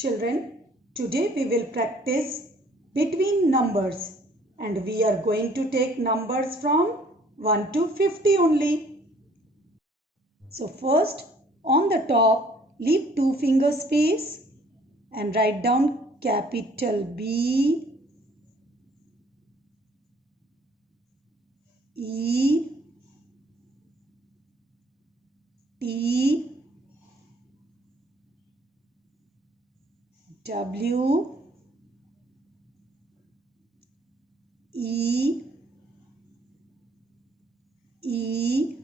Children, today we will practice between numbers and we are going to take numbers from 1 to 50 only. So first, on the top, leave 2 finger space and write down capital B, E, T, W, E, E,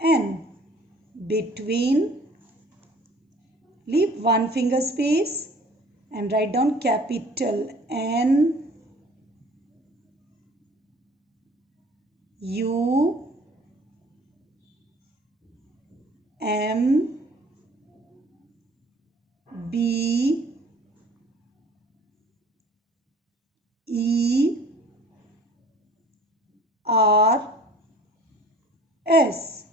N. Between, leave 1 finger space and write down capital N, U, M, B, E, R, S.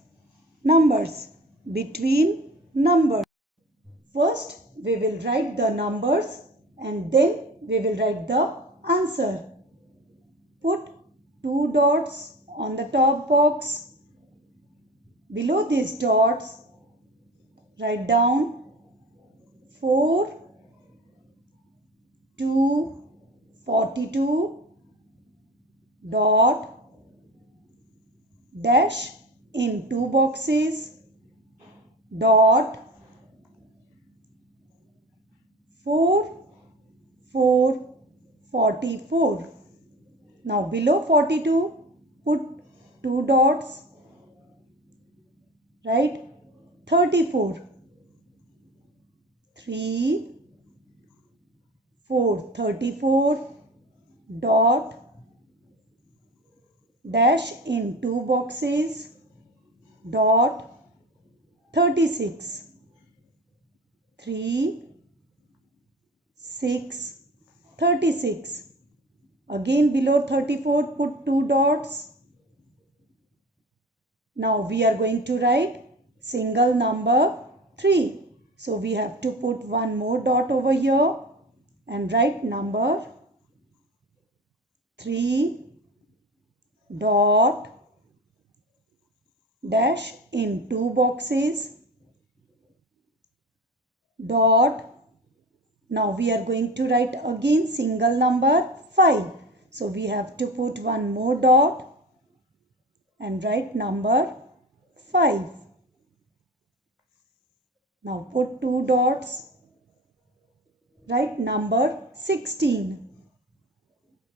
Numbers, between numbers. First, we will write the numbers and then we will write the answer. Put 2 dots on the top box. Below these dots, write down 4 to 42 dot dash in 2 boxes dot 4 4 44. Now below 42 put 2 dots, write 34 3 4 34 dot dash in 2 boxes dot 36 3 6 36. Again below 34 put 2 dots. Now we are going to write single number 3. So we have to put one more dot over here and write number 3 dot dash in 2 boxes dot. Now we are going to write again single number 5. So we have to put one more dot and write number 5. Now put 2 dots, write number 16.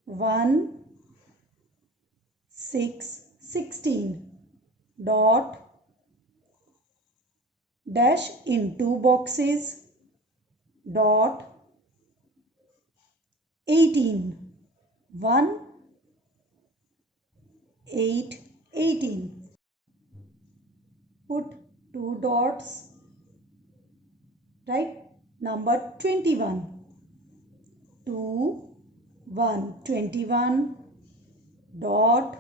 1 6 16 dot dash in 2 boxes dot 18 1 8 18. Put 2 dots, write number 21 2 1 21 dot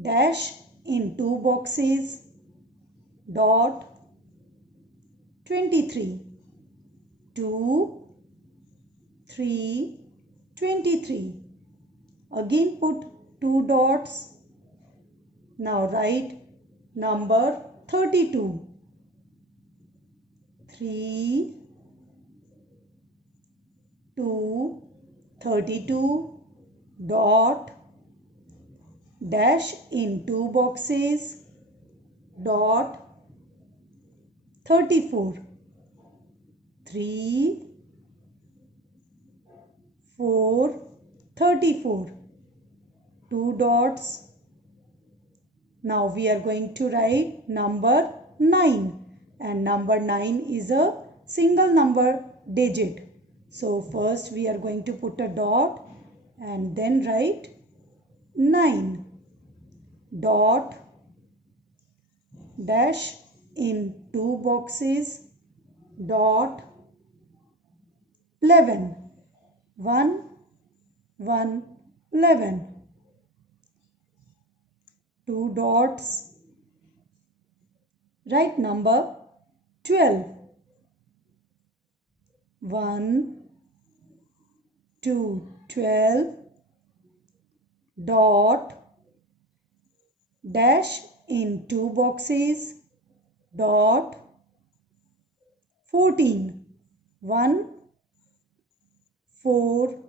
dash in 2 boxes dot 23 2 3 23. Again put 2 dots. Now write number 32 3 2 32 dot dash in 2 boxes dot 34 3 4 34. 2 dots. Now we are going to write number 9 and number 9 is a single number digit. So first we are going to put a dot and then write 9 dot dash in 2 boxes dot 11 1 1 11. 2 dots, write number 12 1 to 12 dot dash in 2 boxes dot 14 1 4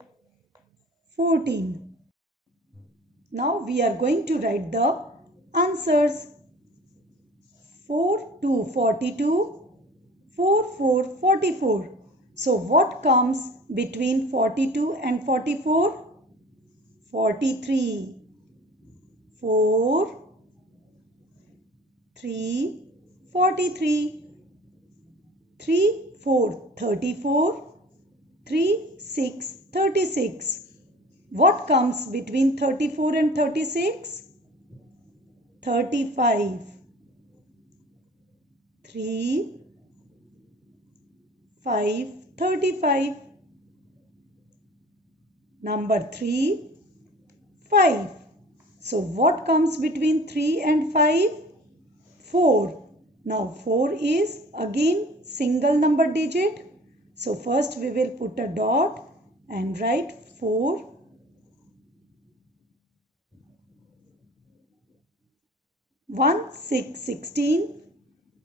14. Now we are going to write the answers. 4 to 42, 4 4 44. So what comes between 42 and 44? 43. 4 3 43. 3 4 34. 3 6 36. What comes between 34 and 36? 35. 3 5 35. Number 3 5. So what comes between 3 and 5? 4. Now 4 is again single number digit. So first we will put a dot and write 4. 1 6 16.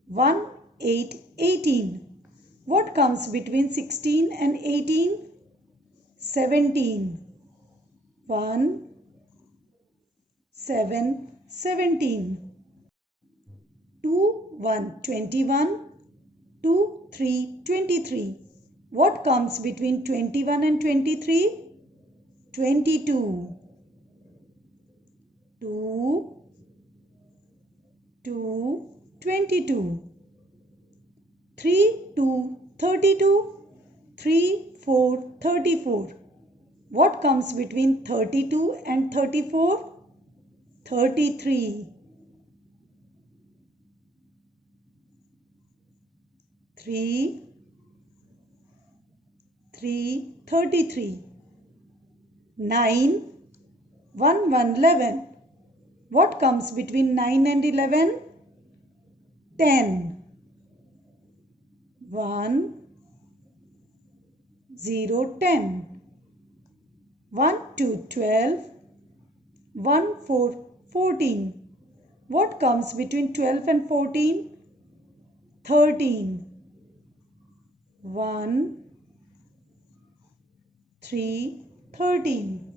1 8 18. What comes between 16 and 18? 17. 1 7 17. 2 1 21. 2 3 23. What comes between 21 and 23? 22. 2 2 22. 3 2 32. 3 4 34. What comes between 32 and 34? 33. 3 3 33. 9 1 1 11. What comes between 9 and 11? 10. 1 0 10. 1 2 12. 1 4 14. What comes between 12 and 14? 13. 1 3 13.